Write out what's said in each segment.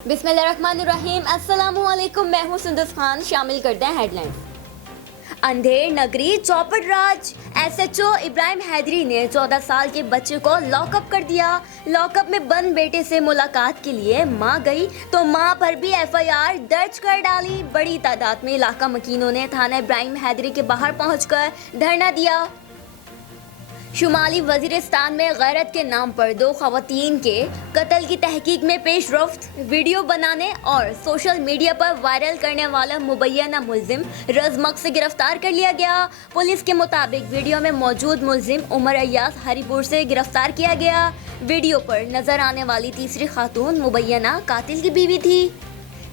बिस्मिल्लाहिर्रहमानिर्रहीम। अस्सलामुअलैकुम। मैं हूँ सुंदस खान। शामिल करते हैं हेडलाइंस। अंधेर नगरी चौपड़ राज। एसएचओ इब्राहिम हैदरी ने 14 साल के बच्चे को लॉकअप कर दिया। लॉकअप में बंद बेटे से मुलाकात के लिए मां गई तो मां पर भी एफआईआर दर्ज कर डाली। बड़ी तादाद में इलाका मकीनों ने थाना इब्राहिम हैदरी के बाहर पहुंचकर धरना दिया। शुमाली वजीरिस्तान में गैरत के नाम पर 2 खवातीन के कत्ल की तहकीक में पेशरफ्त। वीडियो बनाने और सोशल मीडिया पर वायरल करने वाला मुबैना मुलजिम रजमक से गिरफ्तार कर लिया गया। पुलिस के मुताबिक वीडियो में मौजूद मुलजिम उमर अय्यास हरीपुर से गिरफ्तार किया गया। वीडियो पर नजर आने वाली तीसरी खातून मुबैना कातिल की बीवी थी।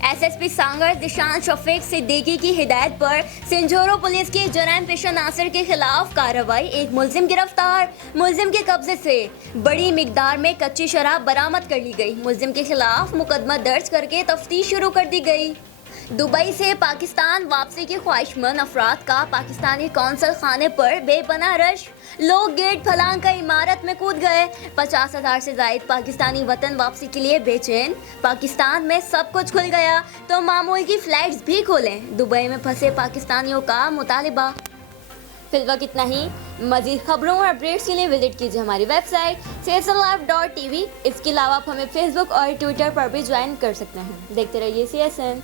एसएसपी सांगर दिशान शफीक सिद्दीकी की हिदायत पर सिंजोरो पुलिस की जराइम पेशा नासिर के खिलाफ कार्रवाई। एक मुलजिम गिरफ्तार। मुलजिम के कब्जे से बड़ी मिकदार में कच्ची शराब बरामद कर ली गई। मुलजिम के खिलाफ मुकदमा दर्ज करके तफ्तीश शुरू कर दी गई। दुबई से पाकिस्तान वापसी के ख्वाहिशमंद अफराद का पाकिस्तानी कौंसल खाने पर बेपनाह रश। लोग गेट फलांग कर इमारत में कूद गए। 50,000 से जायद पाकिस्तानी वतन वापसी के लिए बेचैन। पाकिस्तान में सब कुछ खुल गया तो मामूल की फ्लाइट्स भी खोलें। दुबई में फंसे पाकिस्तानियों का मुतालिबा। फिलहाल इतना ही। मजीद खबरों और अपडेट्स के लिए विजिट कीजिए हमारी वेबसाइट csnlive.tv। इसके अलावा आप हमें फेसबुक और ट्विटर पर भी ज्वाइन कर सकते हैं। देखते रहिए CSN।